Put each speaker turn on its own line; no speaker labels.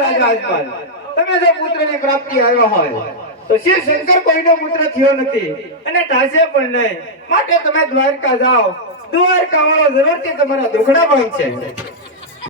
રાજા આજપાલ તમે જો પુત્રની પ્રાપ્તિ આવ્યો હોય, તો શ્રી શંકર કોઈનો પુત્ર થયો નથી. અને થાશે પણ નહીં. માટે તમે દ્વારકા જાઓ. દ્વારકા વાળો જરૂરથી તમારા દુખડા છે.